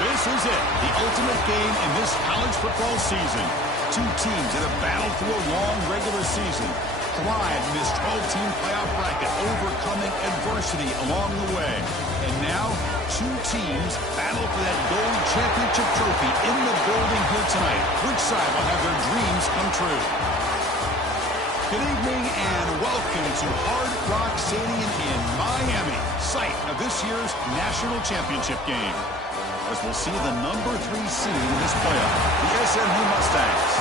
This is it, the ultimate game in this college football season. Two teams that have battled through a long regular season, thrived in this 12-team playoff bracket, overcoming adversity along the way. And now, two teams battle for that gold championship trophy in the building here tonight. Which side will have their dreams come true? Good evening and welcome to Hard Rock Stadium in Miami, site of this year's national championship game. As we'll see the number 3 seed in this playoff, the SMU Mustangs,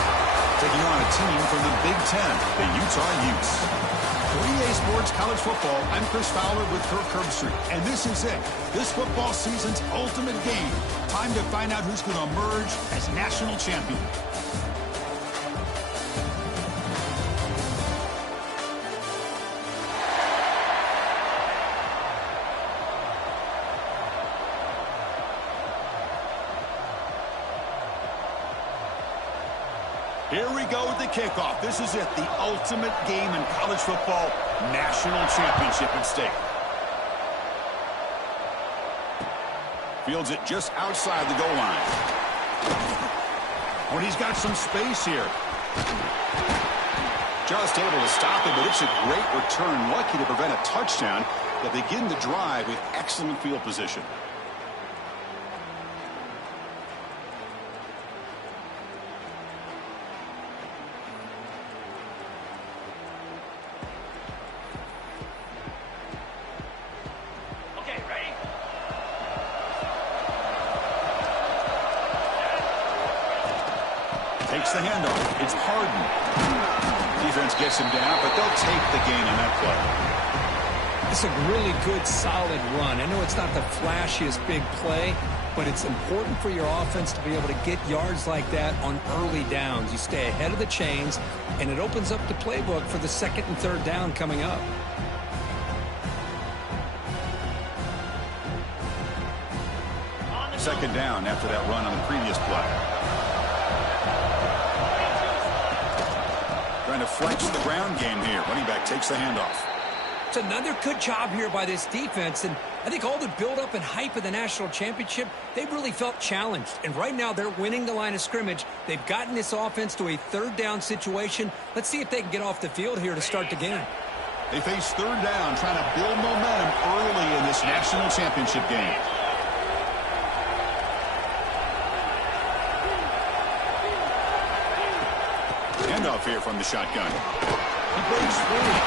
taking on a team from the Big Ten, the Utah Utes. For EA Sports College Football, I'm Chris Fowler with Kirk Herbstreit, and this is it, this football season's ultimate game. Time to find out who's going to emerge as national champion. Here we go with the kickoff. This is it, the ultimate game in college football, national championship at stake. Fields it just outside the goal line. Oh, and he's got some space here. Just able to stop it, but it's a great return. Lucky to prevent a touchdown. They begin the drive with excellent field position. Takes the handoff. It's Harden. Defense gets him down, but they'll take the gain on that play. It's a really good, solid run. I know it's not the flashiest big play, but it's important for your offense to be able to get yards like that on early downs. You stay ahead of the chains, and it opens up the playbook for the second and third down coming up. Second down after that run on the previous play. Trying to flex the ground game here. Running back takes the handoff. It's another good job here by this defense, and I think all the build-up and hype of the national championship, they really felt challenged. And right now, they're winning the line of scrimmage. They've gotten this offense to a third down situation. Let's see if they can get off the field here to start the game. They face third down, trying to build momentum early in this national championship game. Handoff here from the shotgun. He breaks free.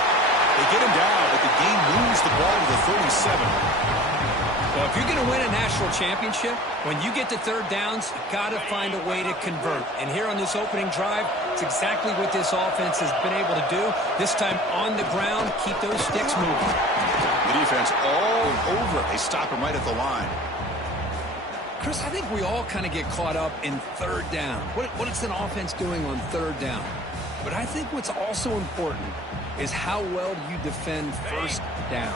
They get him down, but the game moves the ball to the 37. Well, if you're going to win a national championship, when you get to third downs, you've got to find a way to convert. And here on this opening drive, it's exactly what this offense has been able to do. This time on the ground, keep those sticks moving. The defense all over it. They stop him right at the line. Chris, I think we all kind of get caught up in third down. What is an offense doing on third down? But I think what's also important is how well you defend first down.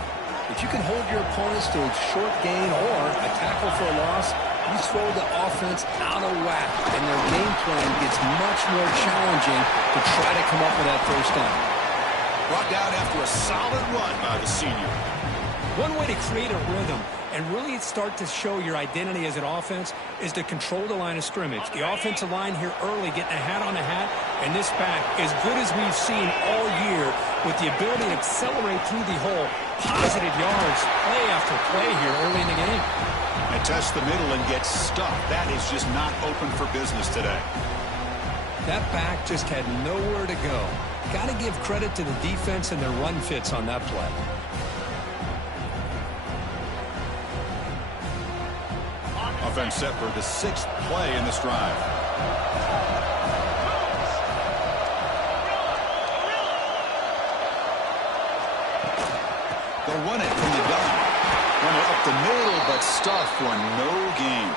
If you can hold your opponents to a short gain or a tackle for a loss, you throw the offense out of whack, and their game plan gets much more challenging to try to come up with that first down. Brought down after a solid run by the senior. One way to create a rhythm and really start to show your identity as an offense is to control the line of scrimmage. The offensive line here early getting a hat on a hat, and this back, as good as we've seen all year, with the ability to accelerate through the hole, positive yards, play after play here early in the game. And test the middle and get stuffed. That is just not open for business today. That back just had nowhere to go. Got to give credit to the defense and their run fits on that play. Offense set for the 6th play in this drive. They'll run it from the gun. Run it up the middle, but stuffed for no gain.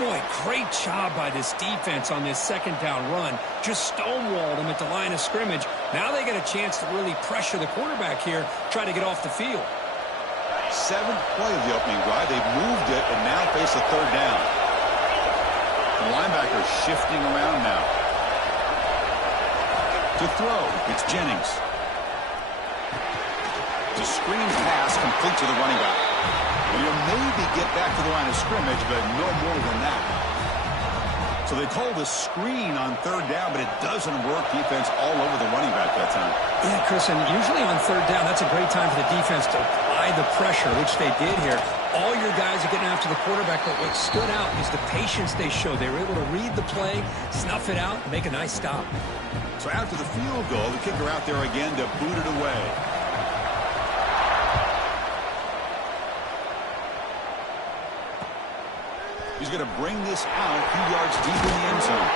Boy, great job by this defense on this second down run. Just stonewalled them at the line of scrimmage. Now they get a chance to really pressure the quarterback here, try to get off the field. 7th play of the opening drive. They've moved it and now face a third down. The linebacker shifting around now. To throw, it's Jennings. The screen pass complete to the running back. And he'll maybe get back to the line of scrimmage, but no more than that. So they call the screen on third down, but it doesn't work. Defense all over the running back that time. Yeah, Chris, and usually on third down, that's a great time for the defense to apply the pressure, which they did here. All your guys are getting after the quarterback, but what stood out is the patience they showed. They were able to read the play, snuff it out, and make a nice stop. So after the field goal, the kicker out there again to boot it away. He's going to bring this out a few yards deep in the end zone.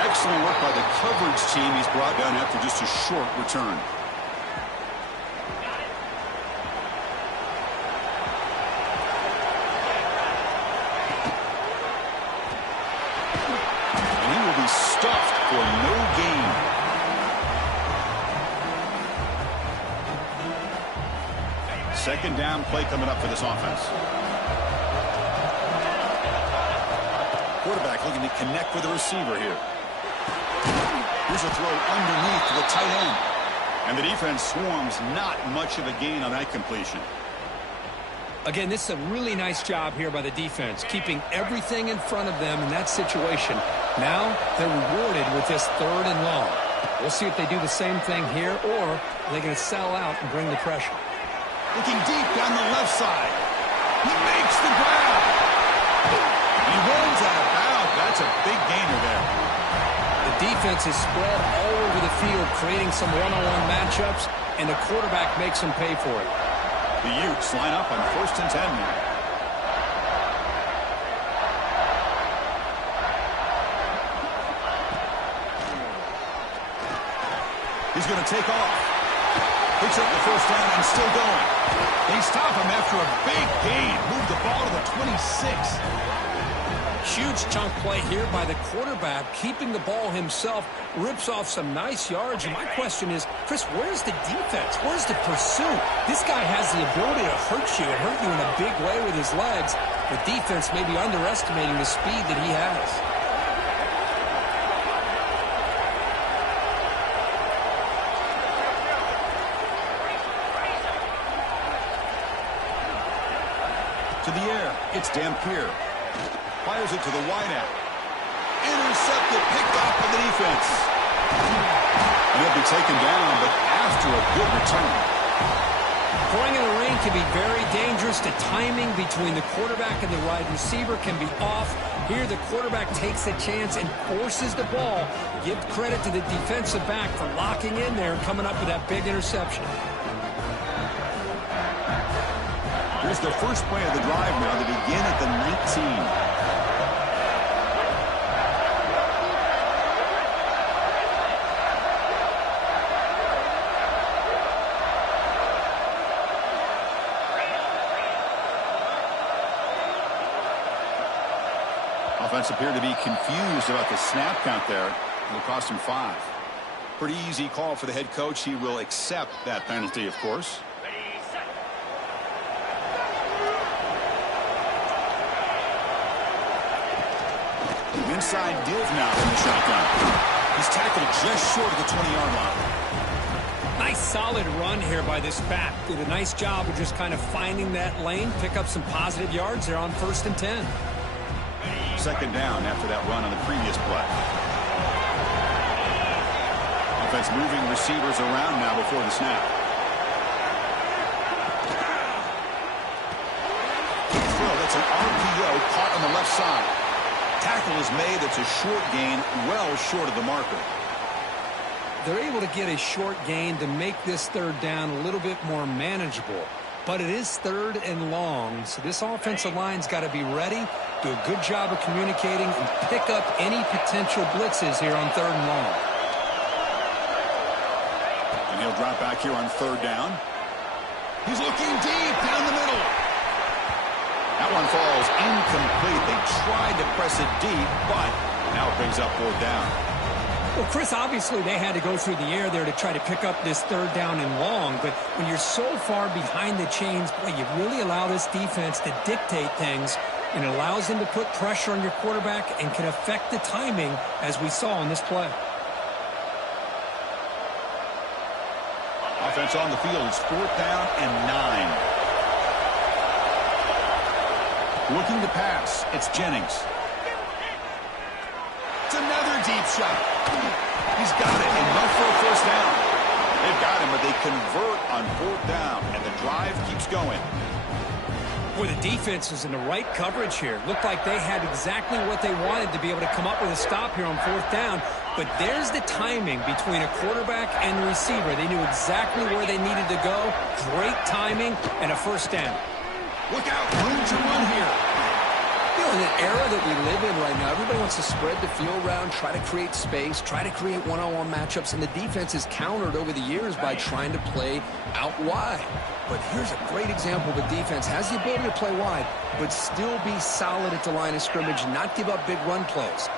Excellent work by the coverage team. He's brought down after just a short return. And he will be stuffed for no gain. Second down play coming up for this offense. Quarterback looking to connect with the receiver here. Here's a throw underneath to the tight end. And the defense swarms not much of a gain on that completion. Again, this is a really nice job here by the defense, keeping everything in front of them in that situation. Now they're rewarded with this third and long. We'll see if they do the same thing here, or are they going to sell out and bring the pressure. Looking deep down the left side. He makes the grab. He rolls out of bounds. That's a big gainer there. The defense is spread all over the field, creating some one-on-one matchups, and the quarterback makes them pay for it. The Utes line up on 1st and 10 now. He's going to take off. Picks up the first down and still going. They stop him after a big gain. Move the ball to the 26. Huge chunk play here by the quarterback, keeping the ball himself, rips off some nice yards. And my question is, Chris, where's the defense? Where's the pursuit? This guy has the ability to hurt you and hurt you in a big way with his legs. The defense may be underestimating the speed that he has. To the air, it's Dampier. Fires it to the wideout. Intercepted, picked off by the defense. And he'll be taken down, but after a good return. Throwing in the rain can be very dangerous. The timing between the quarterback and the wide receiver can be off. Here the quarterback takes a chance and forces the ball. Give credit to the defensive back for locking in there and coming up with that big interception. Here's the first play of the drive now. They begin at the 19. Offense appeared to be confused about the snap count there. It'll cost him 5. Pretty easy call for the head coach. He will accept that penalty, of course. Inside give now from the shotgun. He's tackled just short of the 20-yard line. Nice solid run here by this back. Did a nice job of just kind of finding that lane, pick up some positive yards there on 1st and 10. Second down after that run on the previous play. Offense moving receivers around now before the snap. Throw, that's an RPO caught on the left side. Tackle is made. It's a short gain, well short of the marker. They're able to get a short gain to make this third down a little bit more manageable. But it is 3rd and long, so this offensive line's got to be ready, do a good job of communicating, and pick up any potential blitzes here on 3rd and long. And he'll drop back here on 3rd down. He's looking deep down the middle. That one falls incomplete. They tried to press it deep, but now it brings up 4th down. Well, Chris, obviously they had to go through the air there to try to pick up this 3rd down and long, but when you're so far behind the chains, boy, you really allow this defense to dictate things, and it allows them to put pressure on your quarterback and can affect the timing, as we saw in this play. Offense on the field. It's 4th down and 9. Looking to pass. It's Jennings. It's another deep shot. He's got it. Enough for a first down. They've got him, but they convert on fourth down, and the drive keeps going. Boy, the defense is in the right coverage here. Looked like they had exactly what they wanted to be able to come up with a stop here on fourth down. But there's the timing between a quarterback and the receiver. They knew exactly where they needed to go. Great timing and a first down. Look out. Room to run here. You know, in an era that we live in right now, everybody wants to spread the field around, try to create space, try to create one-on-one matchups, and the defense is countered over the years by trying to play out wide. But here's a great example of a defense has the ability to play wide, but still be solid at the line of scrimmage, not give up big run plays.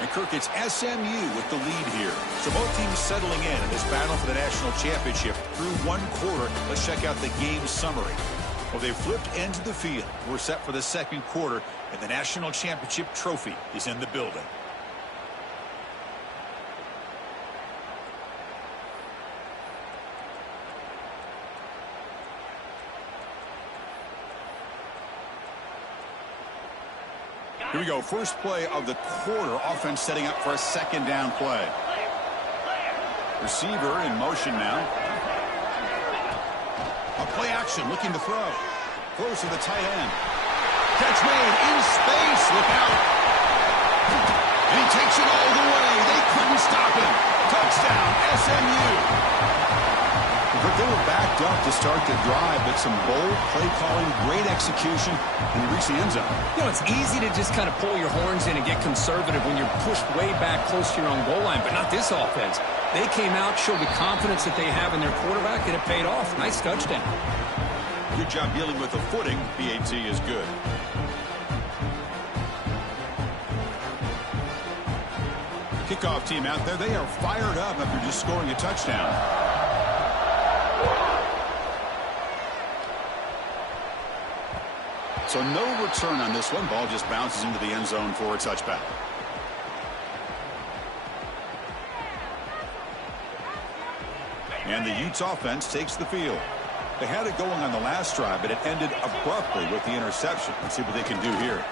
And Kirk, it's SMU with the lead here. So both teams settling in this battle for the national championship through one quarter. Let's check out the game summary. Well, they've flipped into the field. We're set for the second quarter, and the national championship trophy is in the building. Here we go. First play of the quarter. Offense setting up for a second down play. Receiver in motion now. A play action looking to throw. Close to the tight end. Catch made in space. Look out. And he takes it all the way. They couldn't stop him. Touchdown, SMU. But they were backed up to start the drive, but some bold play calling, great execution, and he reached the end zone. You know, it's easy to just kind of pull your horns in and get conservative when you're pushed way back close to your own goal line, but not this offense. They came out, showed the confidence that they have in their quarterback, and it paid off. Nice touchdown. Good job dealing with the footing. BAT is good. Kickoff team out there. They are fired up after just scoring a touchdown. So no return on this one. Ball just bounces into the end zone for a touchback. And the Utes offense takes the field. They had it going on the last drive, but it ended abruptly with the interception. Let's see what they can do here.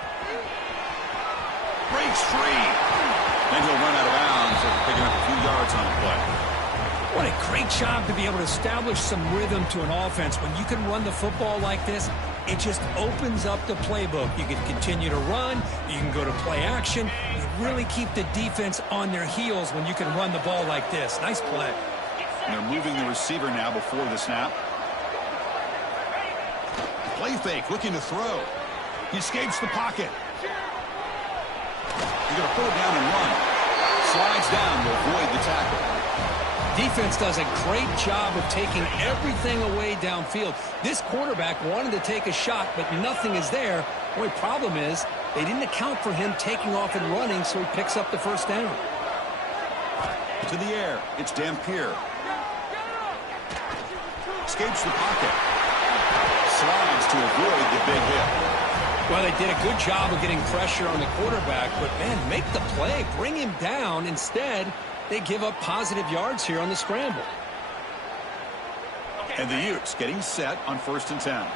Breaks free. Then he'll run out of bounds after picking up a few yards on the play. What a great job to be able to establish some rhythm to an offense. When you can run the football like this, it just opens up the playbook. You can continue to run. You can go to play action. You really keep the defense on their heels when you can run the ball like this. Nice play. And they're moving the receiver now before the snap. Play fake, looking to throw. He escapes the pocket. He's going to put it down and run. Slides down to avoid the tackle. Defense does a great job of taking everything away downfield. This quarterback wanted to take a shot, but nothing is there. The only problem is they didn't account for him taking off and running, so he picks up the first down. To the air, it's Dampier. Escapes the pocket. Slides to avoid the big hit. Well, they did a good job of getting pressure on the quarterback, but, man, make the play. Bring him down. Instead, they give up positive yards here on the scramble. And the Utes getting set on 1st and 10.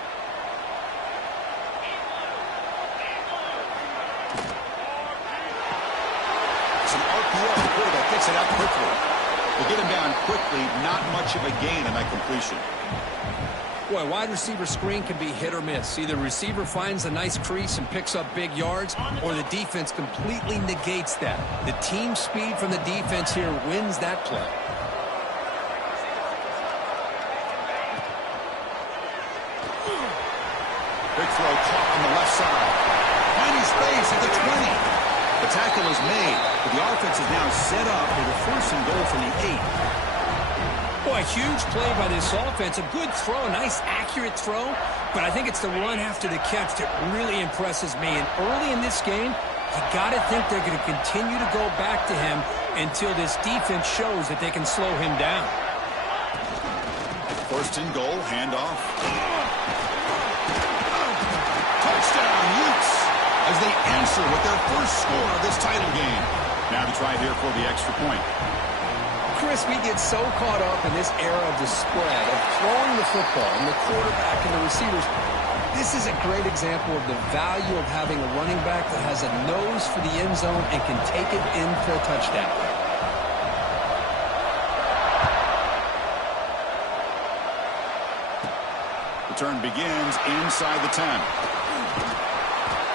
It's an RPO. The quarterback gets it out quickly. They get him down quickly. Not much of a gain on that completion. Boy, wide receiver screen can be hit or miss. Either receiver finds a nice crease and picks up big yards, or the defense completely negates that. The team speed from the defense here wins that play. Big throw caught on the left side. Finding space at the 20. The tackle is made, but the offense is now set up for the 1st and goal from the 8. Boy, huge play by this offense. A good throw, a nice accurate throw, but I think it's the run after the catch that really impresses me. And early in this game, you got to think they're going to continue to go back to him until this defense shows that they can slow him down. 1st First and goal, handoff. Touchdown, Utes, as they answer with their first score of this title game. Now to try here for the extra point. Chris, we get so caught up in this era of the spread, of throwing the football and the quarterback and the receivers. This is a great example of the value of having a running back that has a nose for the end zone and can take it in for a touchdown. Return begins inside the 10.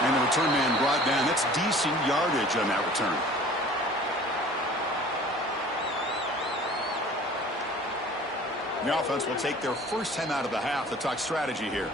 And the return man brought down. That's decent yardage on that return. The offense will take their first 10 out of the half to talk strategy here.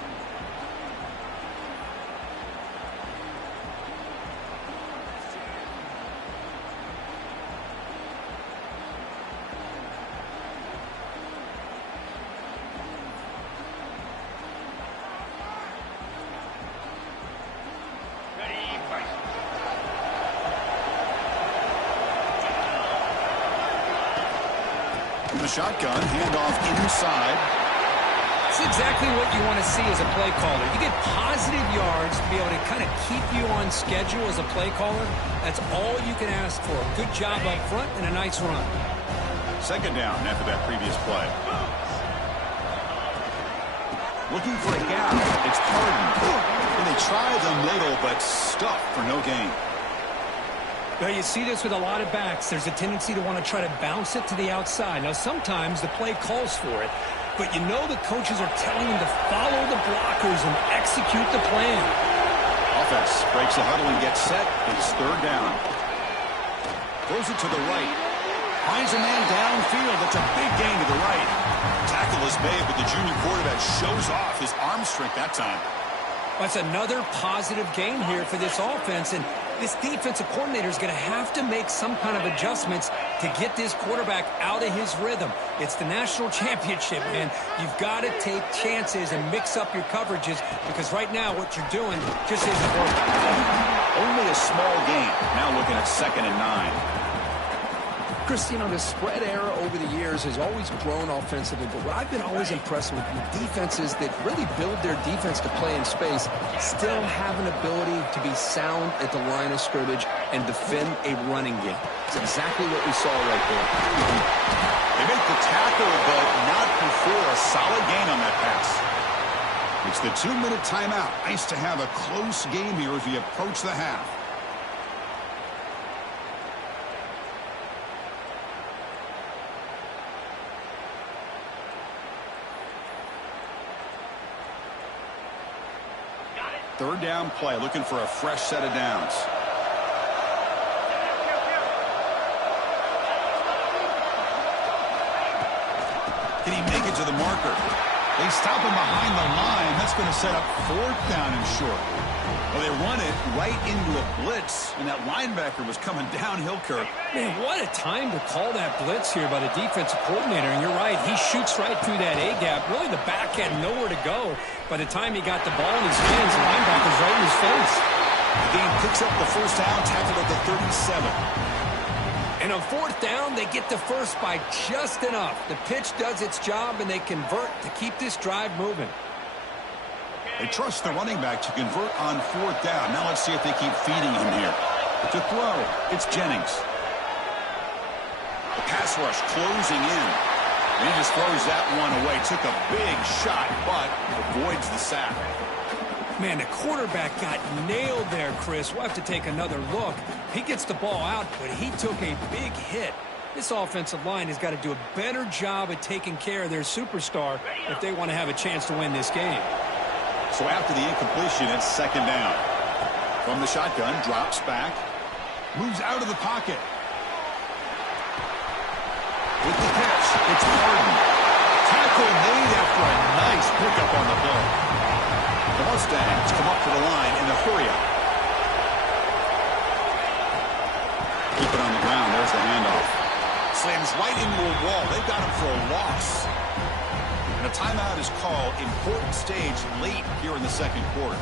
The shotgun, handoff inside. It's exactly what you want to see as a play caller. You get positive yards to be able to kind of keep you on schedule as a play caller. That's all you can ask for. Good job up front and a nice run. Second down after that previous play. Looking for a gap. It's Pardon. And they try the middle, but stuffed for no gain. Well, you see this with a lot of backs. There's a tendency to want to try to bounce it to the outside. Now, sometimes the play calls for it, but you know the coaches are telling them to follow the blockers and execute the plan. Offense breaks the huddle and gets set. It's third down. Throws it to the right. Finds a man downfield. That's a big gain to the right. Tackle is made, but the junior quarterback shows off his arm strength that time. That's another positive game here for this offense, and this defensive coordinator is going to have to make some kind of adjustments to get this quarterback out of his rhythm. It's the national championship, man. You've got to take chances and mix up your coverages because right now what you're doing just isn't working. Only a small gain. Now looking at 2nd and 9. Chris, you know, the spread era over the years has always grown offensively, but what I've been always impressed with defenses that really build their defense to play in space still have an ability to be sound at the line of scrimmage and defend a running game. It's exactly what we saw right there. They make the tackle, but not before a solid gain on that pass. It's the 2-minute timeout. Nice to have a close game here as we approach the half. Third down play, looking for a fresh set of downs. Can he make it to the marker? They stop him behind the line. That's going to set up 4th down and short. Well, they run it right into a blitz, and that linebacker was coming downhill, Kirk. Man, what a time to call that blitz here by the defensive coordinator. And you're right, he shoots right through that A-gap. Really, the back had nowhere to go. By the time he got the ball in his hands, the linebacker's right in his face. The game picks up the first down, tackled at the 37. And on 4th down, they get the first by just enough. The pitch does its job, and they convert to keep this drive moving. They trust the running back to convert on 4th down. Now let's see if they keep feeding him here. To throw, it's Jennings. The pass rush closing in. And he just throws that one away. Took a big shot, but avoids the sack. Man, the quarterback got nailed there, Chris. We'll have to take another look. He gets the ball out, but he took a big hit. This offensive line has got to do a better job at taking care of their superstar if they want to have a chance to win this game. So after the incompletion, it's 2nd down. From the shotgun, drops back. Moves out of the pocket. With the catch, it's Pardon. Tackle made after a nice pickup on the play. The Mustangs come up to the line in a hurry-up. Keep it on the ground. There's the handoff. Slams right into a wall. They've got him for a loss. And a timeout is called. Important stage late here in the 2nd quarter.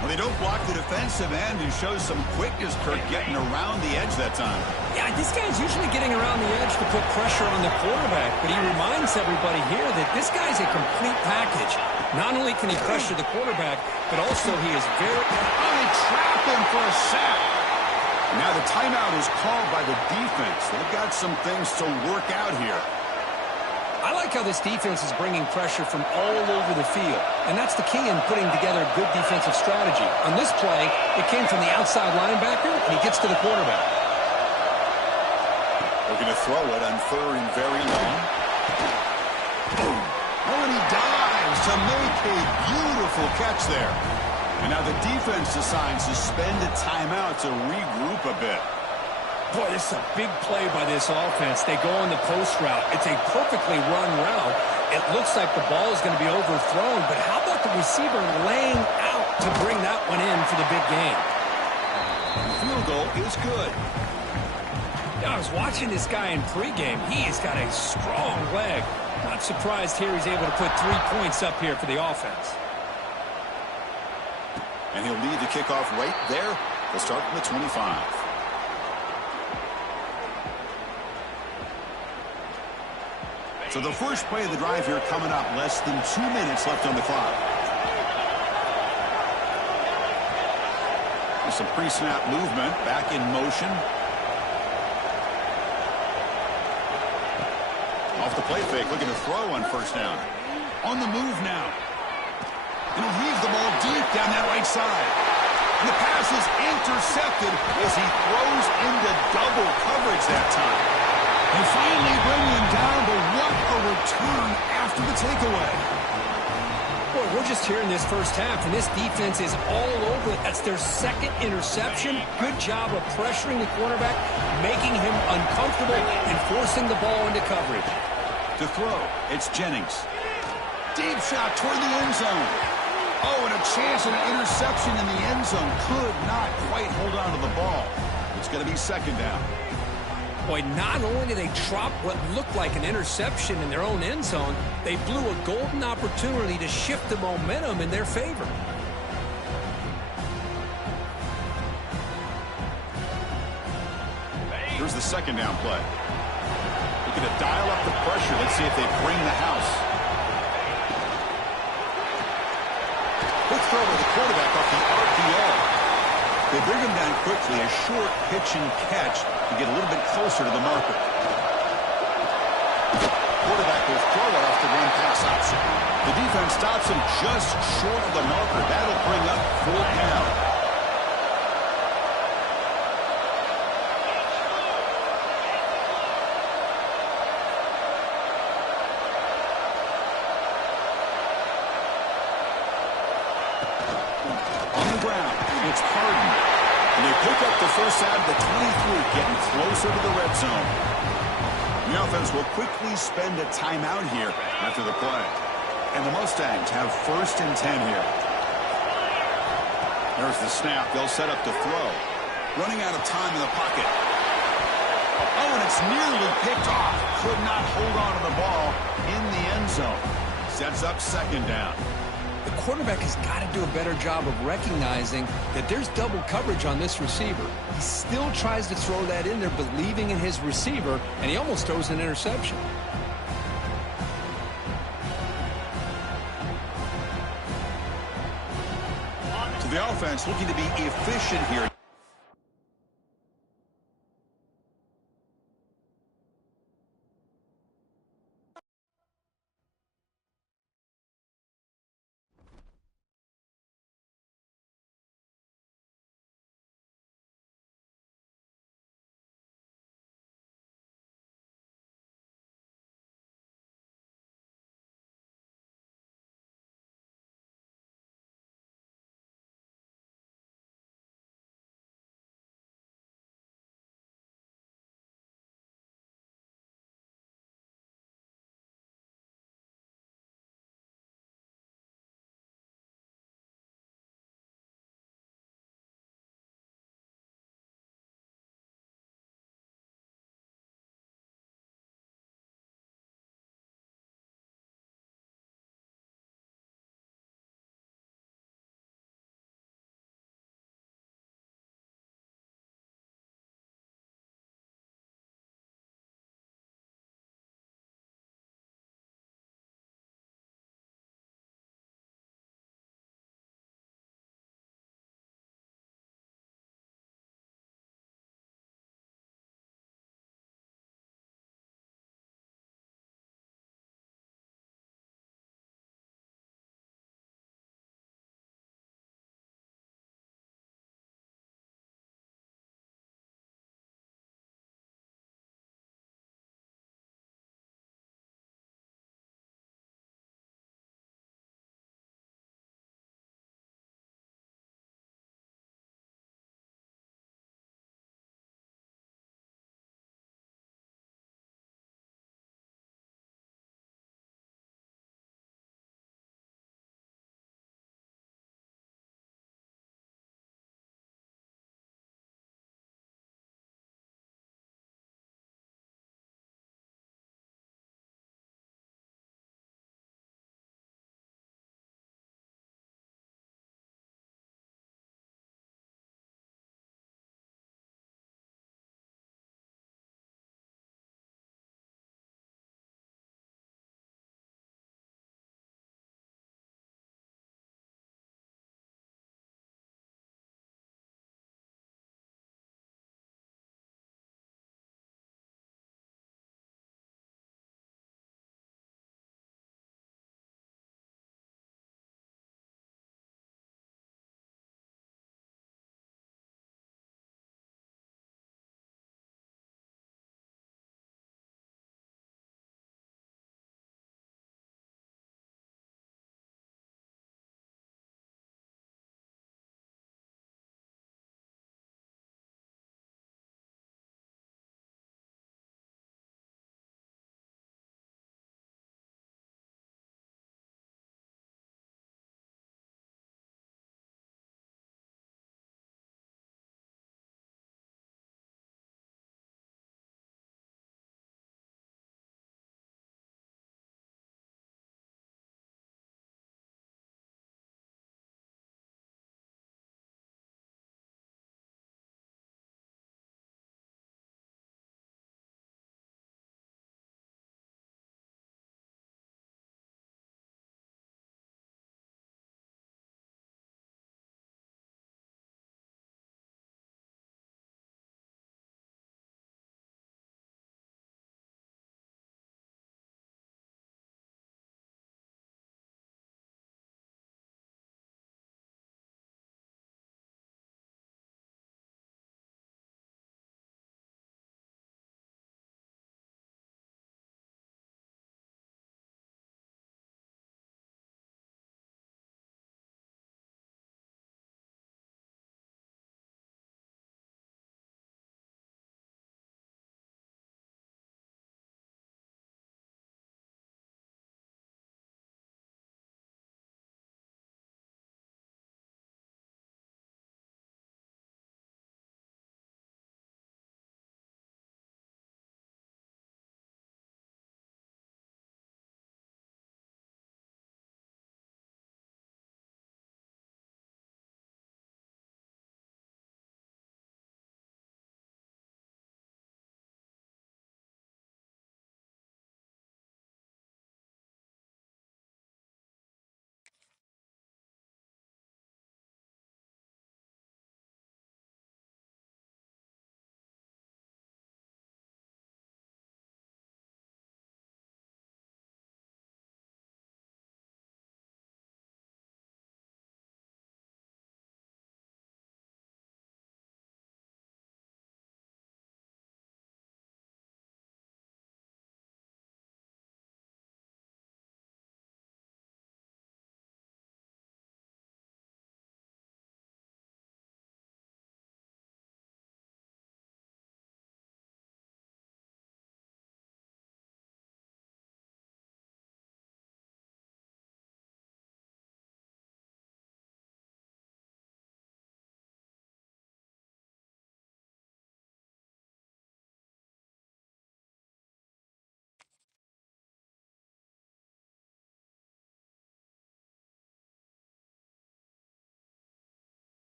Well, they don't block the defensive end and show some quickness, Kirk, getting around the edge that time. Yeah, this guy's usually getting around the edge to put pressure on the quarterback, but he reminds everybody here that this guy's a complete package. Not only can he pressure the quarterback, but also he is very... Oh, they trap him for a sack. Now the timeout is called by the defense. They've got some things to work out here. I like how this defense is bringing pressure from all over the field, and that's the key in putting together a good defensive strategy. On this play, it came from the outside linebacker, and he gets to the quarterback. Looking to throw it on third and very long. Oh, and he dives to make a beautiful catch there. And now the defense decides to spend a timeout to regroup a bit. Boy, this is a big play by this offense. They go on the post route. It's a perfectly run route. It looks like the ball is going to be overthrown, but how about the receiver laying out to bring that one in for the big game? The field goal is good. I was watching this guy in pregame. He has got a strong leg. Not surprised here he's able to put 3 points up here for the offense. And he'll lead the kickoff right there. They'll start from the 25. So the first play of the drive here coming up. Less than 2 minutes left on the clock. There's some pre-snap movement. Back in motion. Off the play fake. Looking to throw on first down. On the move now. And he'll leave the ball deep down that right side. And the pass is intercepted as he throws into double coverage that time. They finally bring him down, but what a return after the takeaway. Boy, we're just here in this first half, and this defense is all over it. That's their second interception. Good job of pressuring the quarterback, making him uncomfortable, and forcing the ball into coverage. To throw, it's Jennings. Deep shot toward the end zone. Oh, and a chance at an interception in the end zone. Could not quite hold on to the ball. It's going to be second down. Boy, not only did they drop what looked like an interception in their own end zone, they blew a golden opportunity to shift the momentum in their favor. Here's the second down play. Looking to dial up the pressure. Let's see if they bring the house. Quick throw to the quarterback off the RPO. They bring him down quickly, a short pitch and catch to get a little bit closer to the marker. Quarterback will throw it off the run pass option. The defense stops him just short of the marker. That'll bring up 4th down. On the ground, it's Harden. And they pick up the first out of the 23, getting closer to the red zone. The offense will quickly spend a timeout here after the play. And the Mustangs have 1st and 10 here. There's the snap. They'll set up to throw. Running out of time in the pocket. Oh, and it's nearly picked off. Could not hold on to the ball in the end zone. Sets up second down. The quarterback has got to do a better job of recognizing that there's double coverage on this receiver. He still tries to throw that in there, believing in his receiver, and he almost throws an interception. To the offense, looking to be efficient here.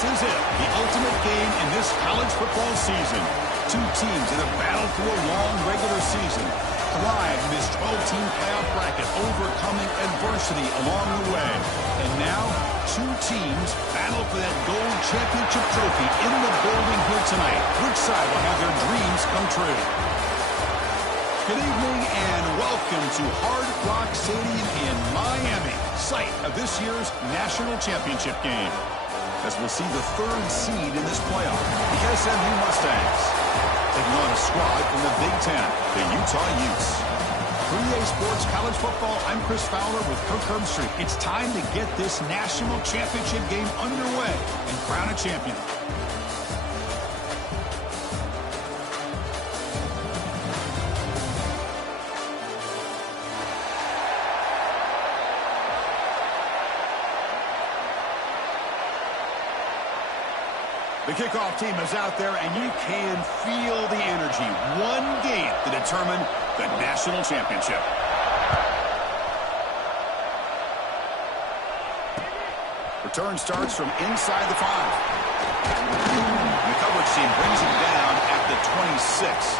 This is it, the ultimate game in this college football season. Two teams that have battled through a long regular season, thrived in this 12-team playoff bracket, overcoming adversity along the way. And now, two teams battle for that gold championship trophy in the building here tonight. Which side will have their dreams come true? Good evening and welcome to Hard Rock Stadium in Miami, site of this year's national championship game. As we'll see the third seed in this playoff, the SMU Mustangs, taking on a squad from the Big Ten, the Utah Utes. 3A Sports College Football, I'm Chris Fowler with Kirk Herbstreit. It's time to get this national championship game underway and crown a champion. The kickoff team is out there, and you can feel the energy. One game to determine the national championship. Return starts from inside the 5. The coverage team brings it down at the 26.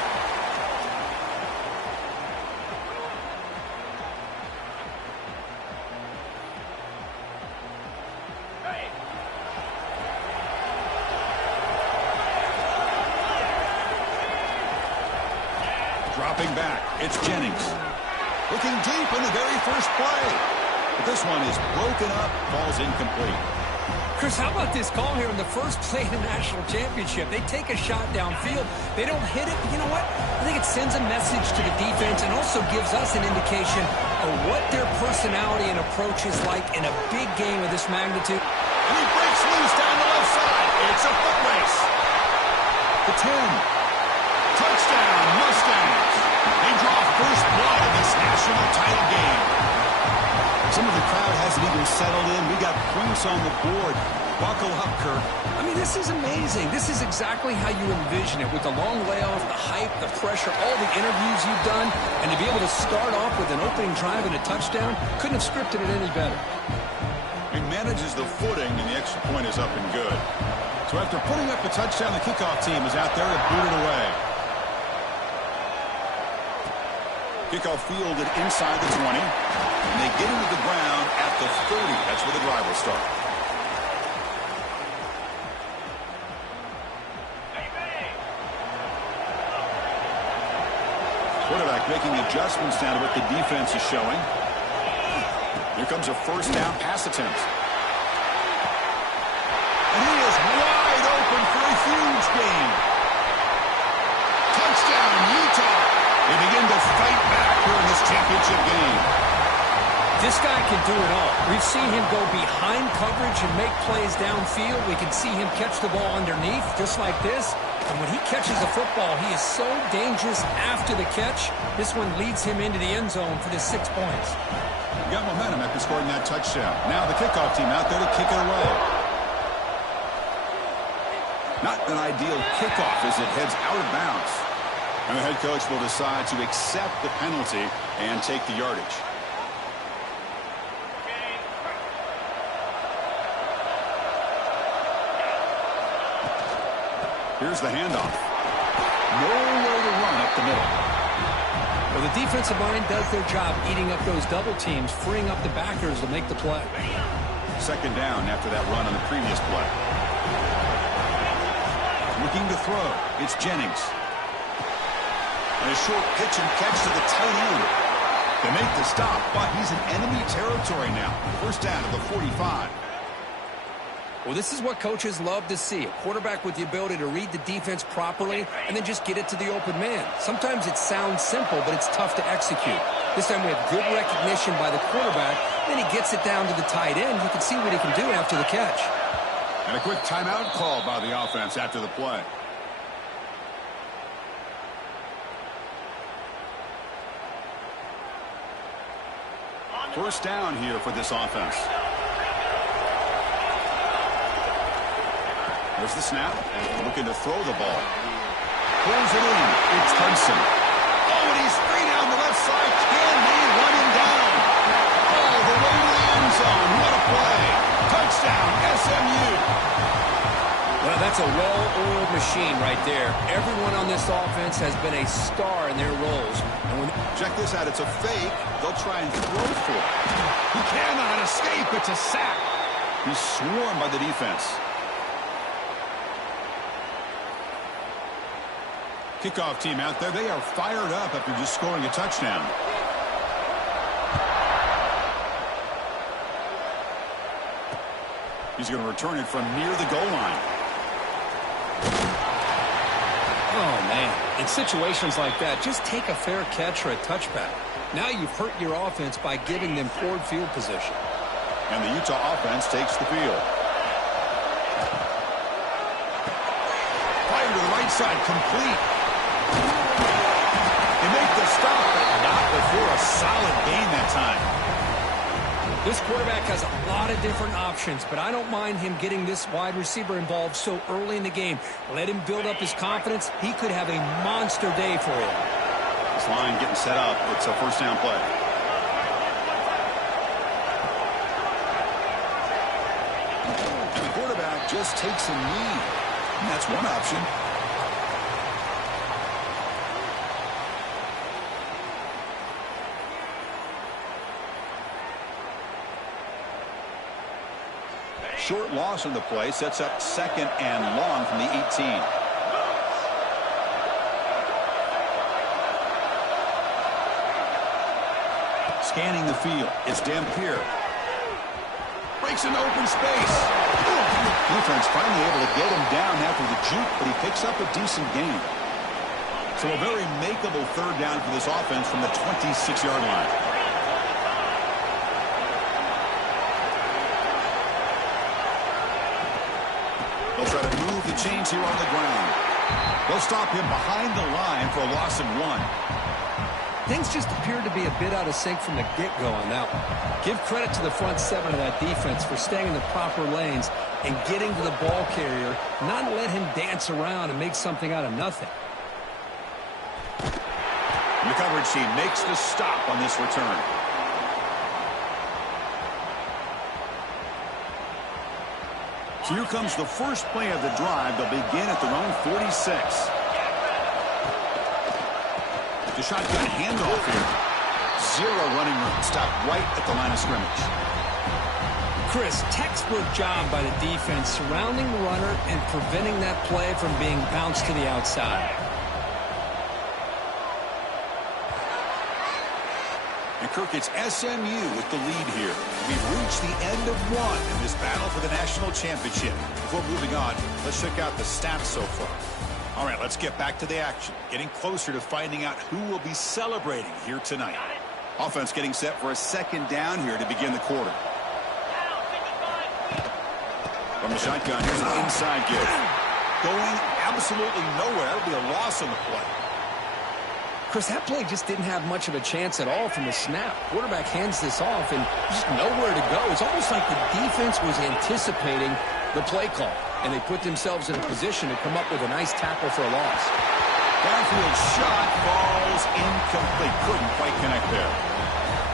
Dropping back, it's Jennings. Looking deep in the very first play. But this one is broken up, falls incomplete. Chris, how about this call here in the first play of the national championship? They take a shot downfield. They don't hit it, but you know what? I think it sends a message to the defense and also gives us an indication of what their personality and approach is like in a big game of this magnitude. And he breaks loose down the left side. It's a foot race. The 10. Touchdown, Mustangs. They draw first blood in this national title game. Some of the crowd hasn't even settled in. We got points on the board. Buckle up, Kirk. I mean, this is amazing. This is exactly how you envision it, with the long layoff, the hype, the pressure, all the interviews you've done, and to be able to start off with an opening drive and a touchdown, couldn't have scripted it any better. He manages the footing, and the extra point is up and good. So after putting up a touchdown, the kickoff team is out there to boot it away. Kickoff fielded inside the 20, and they get into the ground at the 30. That's where the drive will start. Quarterback making adjustments now to what the defense is showing. Here comes a first down pass attempt. And he is wide open for a huge gain. Touchdown, Utah. They begin to fight back here in this championship game. This guy can do it all. We've seen him go behind coverage and make plays downfield. We can see him catch the ball underneath, just like this. And when he catches the football, he is so dangerous after the catch. This one leads him into the end zone for the 6 points. He got momentum after scoring that touchdown. Now the kickoff team out there to kick it away. Not an ideal kickoff as it heads out of bounds. And the head coach will decide to accept the penalty and take the yardage. Here's the handoff. Nowhere to run up the middle. Well, the defensive line does their job eating up those double teams, freeing up the backers to make the play. Second down after that run on the previous play. Looking to throw. It's Jennings. And a short pitch and catch to the tight end. They make the stop, but he's in enemy territory now. First down at the 45. Well, this is what coaches love to see. A quarterback with the ability to read the defense properly and then just get it to the open man. Sometimes it sounds simple, but it's tough to execute. This time we have good recognition by the quarterback. Then he gets it down to the tight end. You can see what he can do after the catch. And a quick timeout call by the offense after the play. First down here for this offense. There's the snap. Looking to throw the ball. Pulls it in. It's Hudson. Oh, and he's straight down the left side. Can he run him down? All the way to the end zone. What a play. Touchdown, SMU. machine right there. Everyone on this offense has been a star in their roles. And when check this out, it's a fake. They'll try and throw for it. He cannot escape. It's a sack. He's swarmed by the defense. Kickoff team out there. They are fired up after just scoring a touchdown. He's going to return it from near the goal line. Oh, man. In situations like that, just take a fair catch or a touchback. Now you've hurt your offense by giving them poor field position. And the Utah offense takes the field. Fire to the right side, complete. They make the stop, but not before a solid gain that time. This quarterback has a lot of different options, but I don't mind him getting this wide receiver involved so early in the game. Let him build up his confidence. He could have a monster day for him. This line getting set up. It's a first down play. And the quarterback just takes a knee. And that's one option. Short loss on the play sets up second and long from the 18. Scanning the field. It's Dampier. Breaks into open space. Defense finally able to get him down after the juke, but he picks up a decent gain. So a very makeable third down for this offense from the 26-yard line. They'll try to move the chains here on the ground. They'll stop him behind the line for a loss of 1. Things just appeared to be a bit out of sync from the get-go on that one. Give credit to the front seven of that defense for staying in the proper lanes and getting to the ball carrier, not let him dance around and make something out of nothing. The coverage team makes the stop on this return. So here comes the first play of the drive. They'll begin at their own 46. The shotgun handoff here. Zero running room. Stop right at the line of scrimmage. Chris, textbook job by the defense surrounding the runner and preventing that play from being bounced to the outside. And Kirk, it's SMU with the lead here. We've reached the end of one in this battle for the national championship. Before moving on, let's check out the stats so far. All right, let's get back to the action. Getting closer to finding out who will be celebrating here tonight. Offense getting set for a second down here to begin the quarter. From the shotgun, here's an inside give. Going absolutely nowhere. It'll be a loss on the play. Chris, that play just didn't have much of a chance at all from the snap. Quarterback hands this off and just nowhere to go. It's almost like the defense was anticipating the play call, and they put themselves in a position to come up with a nice tackle for a loss. Downfield shot falls incomplete. Couldn't quite connect there.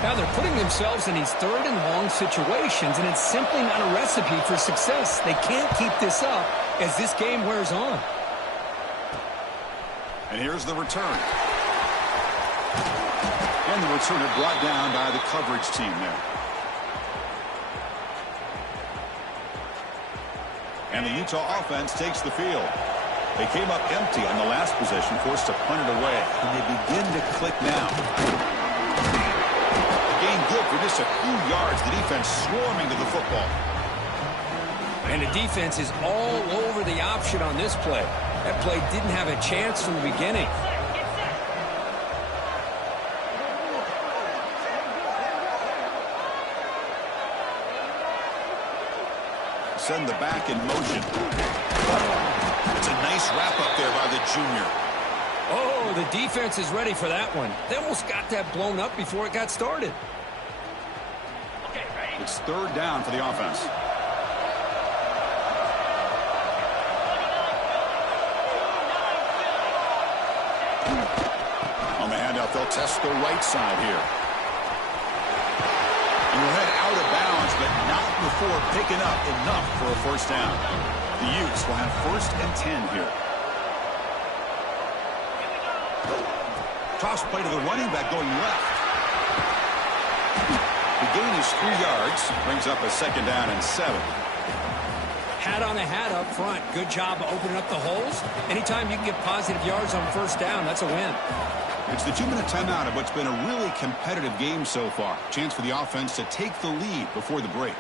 Now they're putting themselves in these third and long situations, and it's simply not a recipe for success. They can't keep this up as this game wears on. And here's the return. And the returner brought down by the coverage team there. And the Utah offense takes the field. They came up empty on the last possession, forced to punt it away. And they begin to click now. Gain good for just a few yards. The defense swarming to the football. And the defense is all over the option on this play. That play didn't have a chance from the beginning. Send the back in motion. It's a nice wrap-up there by the junior. Oh, the defense is ready for that one. They almost got that blown up before it got started. It's third down for the offense. On the handoff, they'll test the right side here. And we'll head out of bounds, but not before picking up enough for a first down. The Utes will have 1st and 10 here. Toss play to the running back going left. The gain is 3 yards. Brings up a 2nd down and 7. Hat on a hat up front. Good job of opening up the holes. Anytime you can get positive yards on 1st down, that's a win. It's the 2-minute timeout of what's been a really competitive game so far. Chance for the offense to take the lead before the break.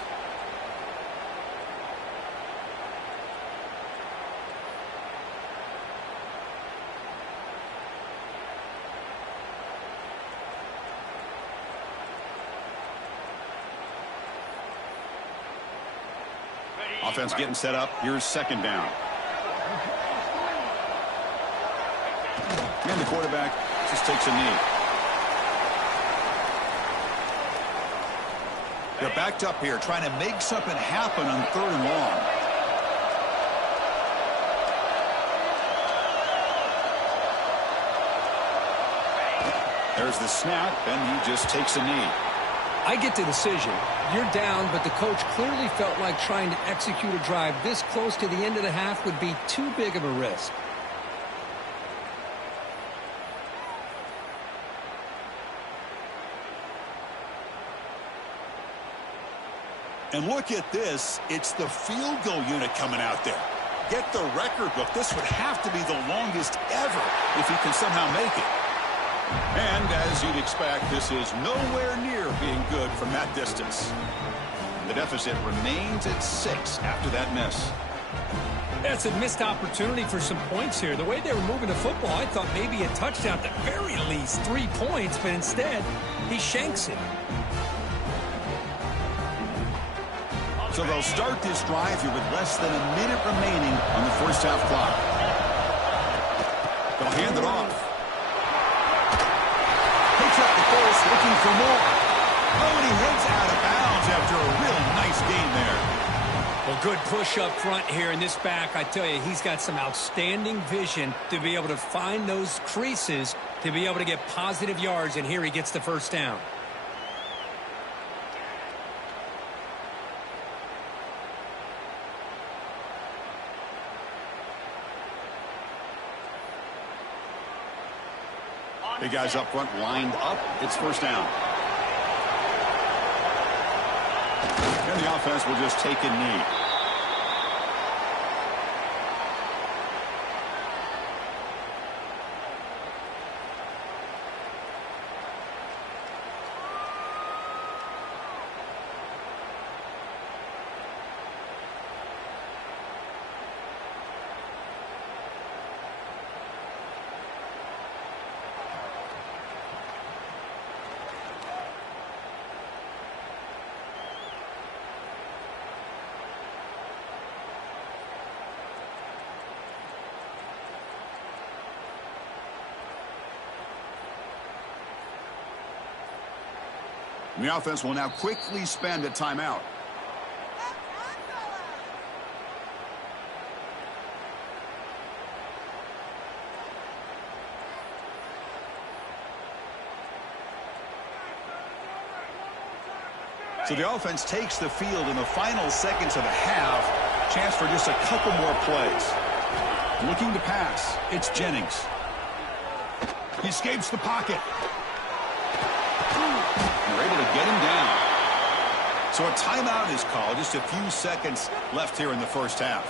Offense getting set up. Here's 2nd down. And the quarterback just takes a knee. They're backed up here trying to make something happen on 3rd and long. There's the snap, and he just takes a knee. I get the decision. You're down, but the coach clearly felt like trying to execute a drive this close to the end of the half would be too big of a risk. And look at this. It's the field goal unit coming out there. Get the record book. This would have to be the longest ever if he can somehow make it. And as you'd expect, this is nowhere near being good from that distance. The deficit remains at 6 after that miss. That's a missed opportunity for some points here. The way they were moving the football, I thought maybe a touchdown, at the very least 3 points, but instead he shanks it. So they'll start this drive here with less than a minute remaining on the 1st half clock. They'll hand it off. Picks up the force, looking for more. Oh, and he heads out of bounds after a real nice gain there. Well, good push up front here in this back. I tell you, he's got some outstanding vision to be able to find those creases, to be able to get positive yards, and here he gets the 1st down. The guys up front lined up. It's 1st down. And the offense will just take a knee. The offense will now quickly spend a timeout. So the offense takes the field in the final seconds of the half. Chance for just a couple more plays. Looking to pass. It's Jennings. He escapes the pocket. They're able to get him down. So a timeout is called. Just a few seconds left here in the 1st half.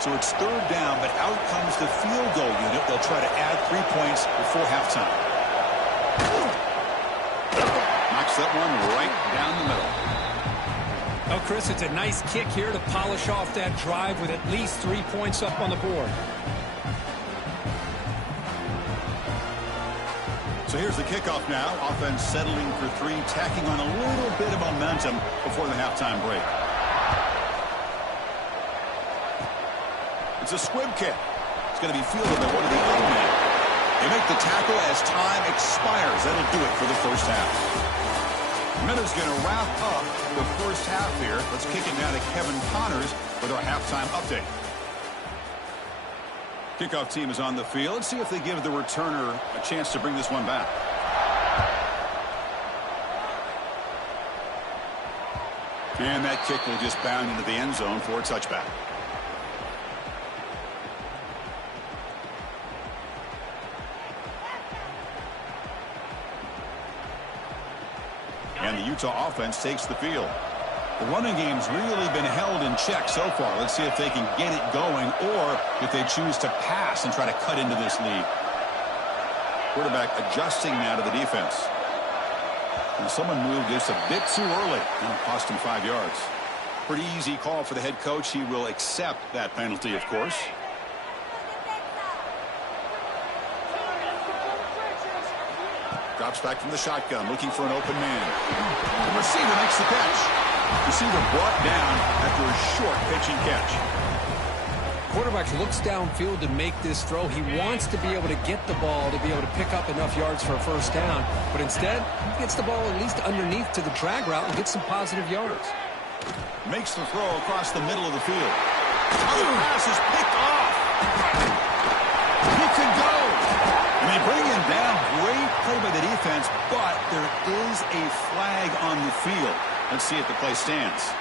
So it's 3rd down, but out comes the field goal unit. They'll try to add 3 points before halftime. Knocks that one right down the middle. Oh, Chris, it's a nice kick here to polish off that drive with at least 3 points up on the board. So here's the kickoff now. Offense settling for 3, tacking on a little bit of momentum before the halftime break. It's a squib kick. It's going to be fielded by one of the other men. They make the tackle as time expires. That'll do it for the 1st half. Miller's going to wrap up the 1st half here. Let's kick it now to Kevin Connors with our halftime update. Kickoff team is on the field. Let's see if they give the returner a chance to bring this one back. And that kick will just bound into the end zone for a touchback. And the Utah offense takes the field. The running game's really been held in check so far. Let's see if they can get it going or if they choose to pass and try to cut into this lead. Quarterback adjusting now to the defense. And someone moved this a bit too early. And it cost him 5 yards. Pretty easy call for the head coach. He will accept that penalty, of course. Drops back from the shotgun, looking for an open man. The receiver makes the catch. Receiver brought down after a short pitching catch. Quarterback looks downfield to make this throw. He wants to be able to get the ball to be able to pick up enough yards for a first down. But instead, he gets the ball at least underneath to the drag route and gets some positive yards. Makes the throw across the middle of the field. Other pass is picked off. He can go. And they bring him down. Great play by the defense, but there is a flag on the field. Let's see if the play stands.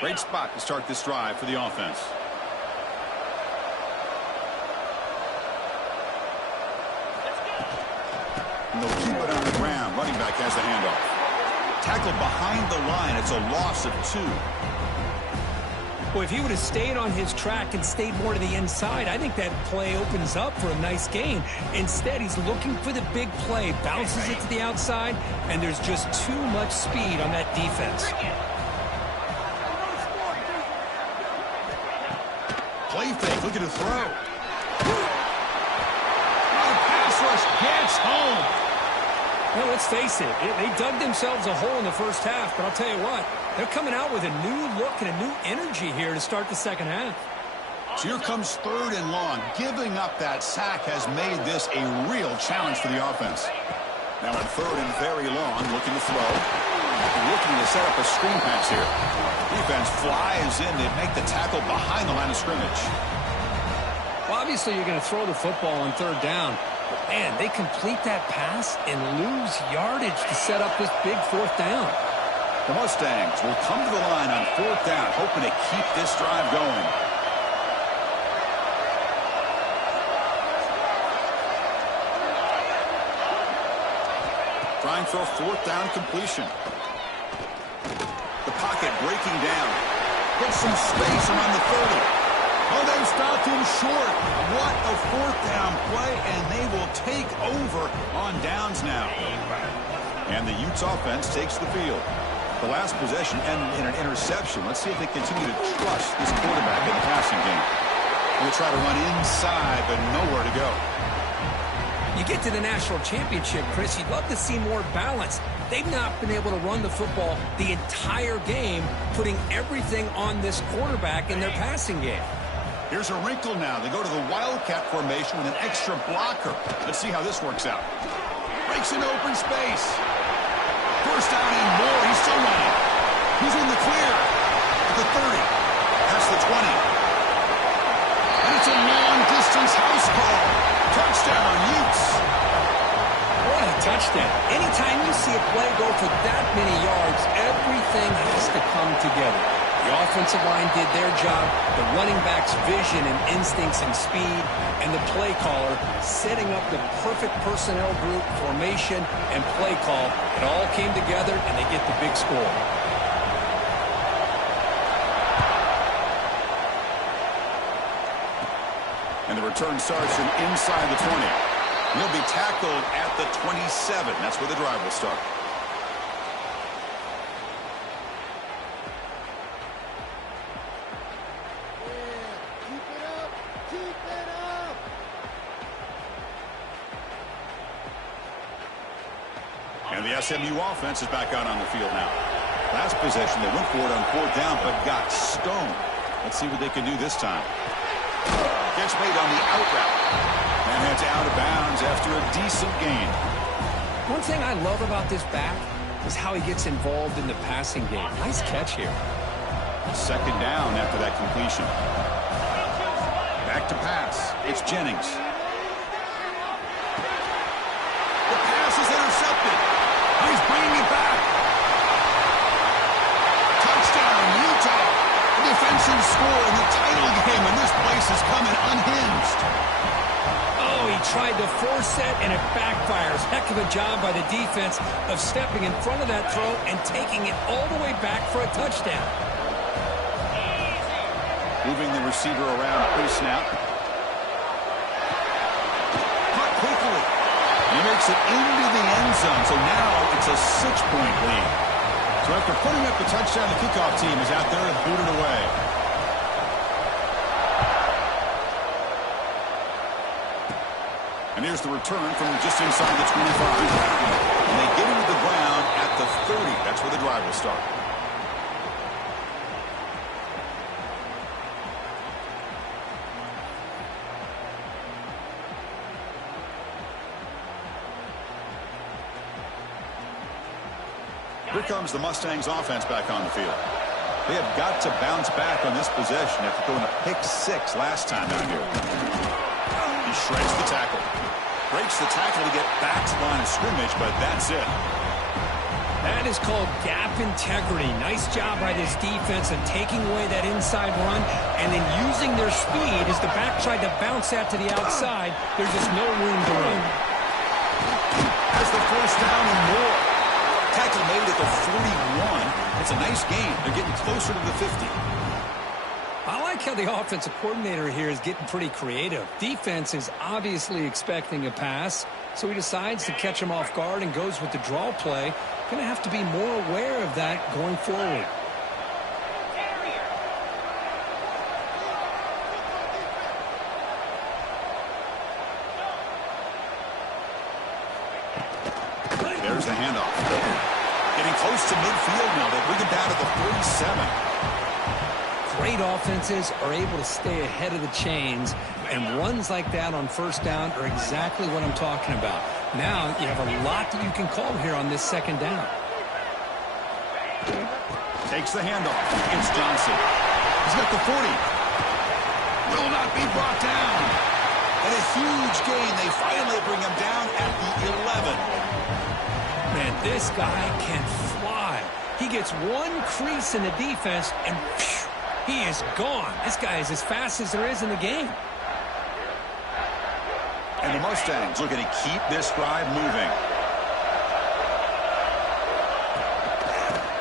Great spot to start this drive for the offense. And they'll keep it on the ground. Running back has the handoff. Tackled behind the line. It's a loss of 2. Well, if he would have stayed on his track and stayed more to the inside, I think that play opens up for a nice gain. Instead, he's looking for the big play, bounces it to the outside, and there's just too much speed on that defense. Play fake, look at the throw. Oh, pass rush gets home. Well, let's face it, they dug themselves a hole in the first half, but I'll tell you what, they're coming out with a new look and a new energy here to start the second half. So here comes 3rd and long. Giving up that sack has made this a real challenge for the offense. Now on 3rd and very long, looking to throw. Looking to set up a screen pass here. Defense flies in to make the tackle behind the line of scrimmage. Well, obviously you're going to throw the football on 3rd down. But man, they complete that pass and lose yardage to set up this big 4th down. The Mustangs will come to the line on 4th down, hoping to keep this drive going. Trying for a 4th down completion. The pocket breaking down. Gets some space around the 30. Oh, they stopped him short. What a 4th down play, and they will take over on downs now. And the Utes offense takes the field. The last possession ended in an interception. Let's see if they continue to trust this quarterback in the passing game. They try to run inside, but nowhere to go. You get to the national championship, Chris, you'd love to see more balance. They've not been able to run the football the entire game, putting everything on this quarterback in their passing game. Here's a wrinkle now. They go to the Wildcat formation with an extra blocker. Let's see how this works out. Breaks into open space. First down and more. He's still running. He's in the clear. At the 30. Past the 20. And it's a long-distance house call. Touchdown, Utes. What a touchdown. Anytime you see a play go for that many yards, everything has to come together. The offensive line did their job, the running back's vision and instincts and speed, and the play caller setting up the perfect personnel group, formation, and play call. It all came together, and they get the big score. And the return starts from inside the 20. He'll be tackled at the 27. That's where the drive will start. And the SMU offense is back out on the field now. Last possession, they went for it on 4th down, but got stoned. Let's see what they can do this time. Catch made on the out route. And that's out of bounds after a decent gain. One thing I love about this back is how he gets involved in the passing game. Nice catch here. 2nd down after that completion. Back to pass. It's Jennings. The pass is intercepted. He's bringing it back. Touchdown, Utah. A defensive score in the title game, and this place This is coming unhinged. Oh, he tried to force it, and it backfires. Heck of a job by the defense of stepping in front of that throw and taking it all the way back for a touchdown. Moving the receiver around pre-snap. Caught quickly. He makes it into the end zone, so now it's a 6-point lead. So after putting up the touchdown, the kickoff team is out there and booted away. And here's the return from just inside the 25. And they get into the ground at the 30. That's where the drive will start. Here comes the Mustangs offense back on the field. They have got to bounce back on this possession after throwing a pick 6 last time out here. He shreds the tackle. Breaks the tackle to get back to the line of scrimmage, but that's it. That is called gap integrity. Nice job by this defense of taking away that inside run and then using their speed as the back tried to bounce that to the outside. There's just no room to run. Has the first down and more. Tackle made at the 41. It's a nice gain. They're getting closer to the 50. I like how the offensive coordinator here is getting pretty creative. Defense is obviously expecting a pass, so he decides to catch him off guard and goes with the draw play. Going to have to be more aware of that going forward. There's the handoff. Getting close to midfield now. They bring it down to the 47. Great offenses are able to stay ahead of the chains, and runs like that on first down are exactly what I'm talking about. Now you have a lot that you can call here on this second down. Takes the handoff. It's Johnson. He's got the 40. Will not be brought down. And a huge gain. They finally bring him down at the 11. Man, this guy can fly. He gets one crease in the defense, and phew, he is gone. This guy is as fast as there is in the game. And the Mustangs looking to keep this drive moving.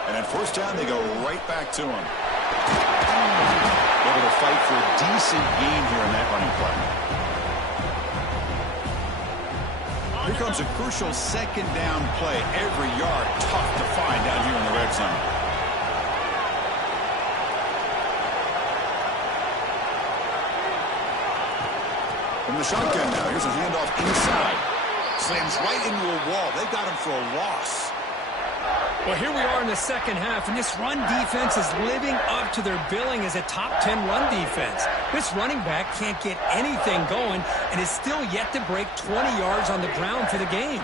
And at first down, they go right back to him. Able to fight for a decent gain here in that running play. Here comes a crucial second down play. Every yard tough to find down here in the red zone. From the shotgun now, here's a handoff inside. Slams right into a wall. They've got him for a loss. Well, here we are in the second half, and this run defense is living up to their billing as a top 10 run defense. This running back can't get anything going and is still yet to break 20 yards on the ground for the game.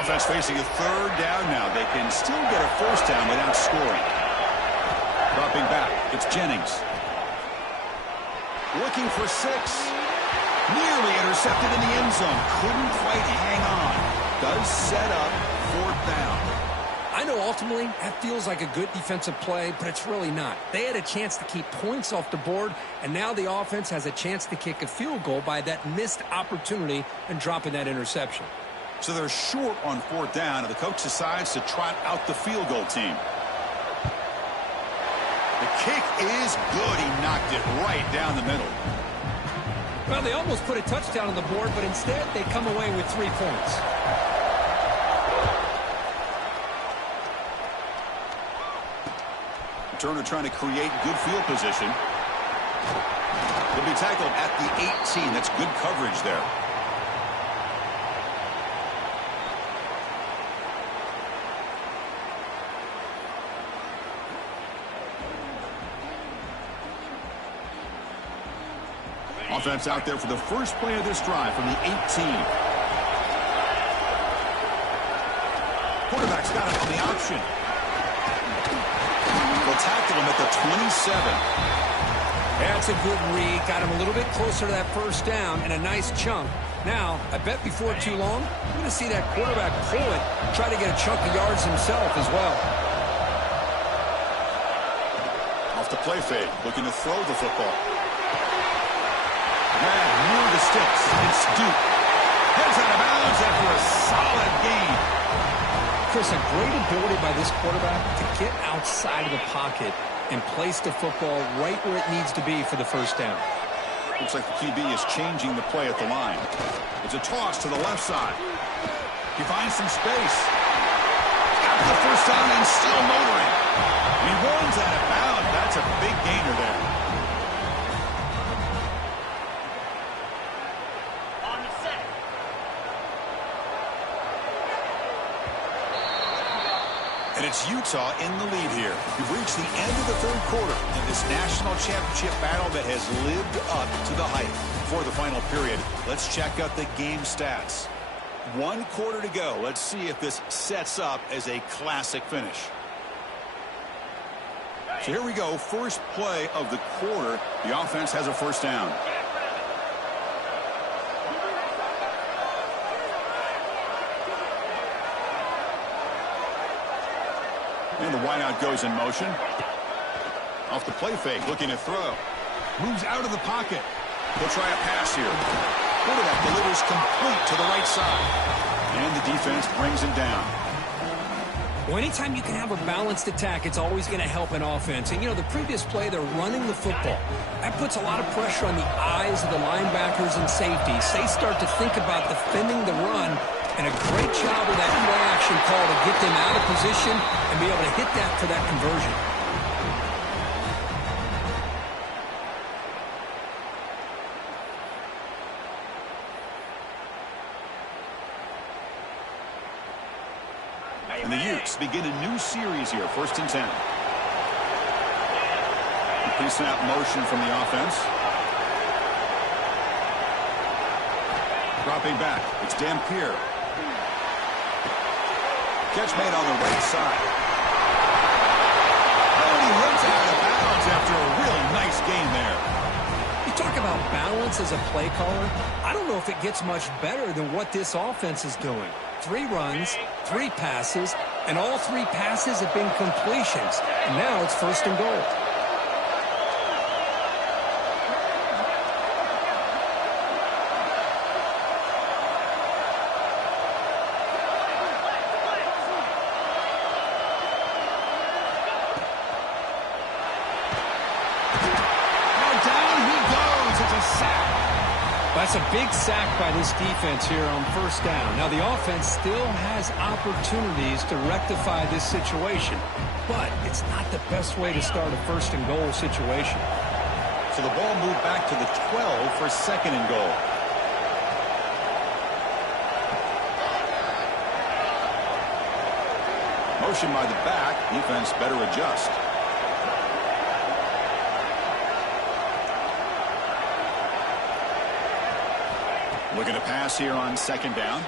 Offense facing a third down now. They can still get a first down without scoring. Dropping back, it's Jennings. Looking for 6. Nearly intercepted in the end zone. Couldn't quite hang on. Does set up 4th down. I know ultimately that feels like a good defensive play, but it's really not. They had a chance to keep points off the board, and now the offense has a chance to kick a field goal by that missed opportunity and dropping that interception. So they're short on 4th down, and the coach decides to trot out the field goal team. The kick is good. He knocked it right down the middle. Well, they almost put a touchdown on the board, but instead they come away with 3 points. Turner trying to create good field position. He'll be tackled at the 18. That's good coverage there. Offense out there for the first play of this drive from the 18. Quarterback's got it on the option. They'll tackle him at the 27. That's a good read. Got him a little bit closer to that first down and a nice chunk. Now, I bet before too long, we're going to see that quarterback pull it, try to get a chunk of yards himself as well. Off the play fake, looking to throw the football. Grab near the sticks. It's Duke. Heads out of bounds after a solid gain. Chris, a great ability by this quarterback to get outside of the pocket and place the football right where it needs to be for the first down. Looks like the QB is changing the play at the line. It's a toss to the left side. He finds some space. Got the first down and still motoring. He runs out of bounds. That's a big gainer there. And it's Utah in the lead here. We've reached the end of the third quarter in this national championship battle that has lived up to the hype. Before the final period, let's check out the game stats. 1 quarter to go. Let's see if this sets up as a classic finish. So here we go. First play of the quarter. The offense has a first down. And the wideout goes in motion. Off the play fake, looking to throw. Moves out of the pocket. He'll try a pass here. Quarterback delivers complete to the right side. And the defense brings him down. Well, anytime you can have a balanced attack, it's always going to help an offense. And, you know, the previous play, they're running the football. That puts a lot of pressure on the eyes of the linebackers and safeties. They start to think about defending the run. And a great job of that play-action call to get them out of position and be able to hit that for that conversion. And the Utes begin a new series here, 1st and 10. Pre-snap motion from the offense. Dropping back, it's Dampier. Catch made on the right side. And he runs out of bounds after a really nice gain there. You talk about balance as a play caller. I don't know if it gets much better than what this offense is doing. 3 runs, 3 passes, and all 3 passes have been completions. And now it's 1st and goal. That's a big sack by this defense here on 1st down. Now, the offense still has opportunities to rectify this situation, but it's not the best way to start a 1st and goal situation. So the ball moved back to the 12 for 2nd and goal. Motion by the back. Defense better adjust. Looking to pass here on 2nd down.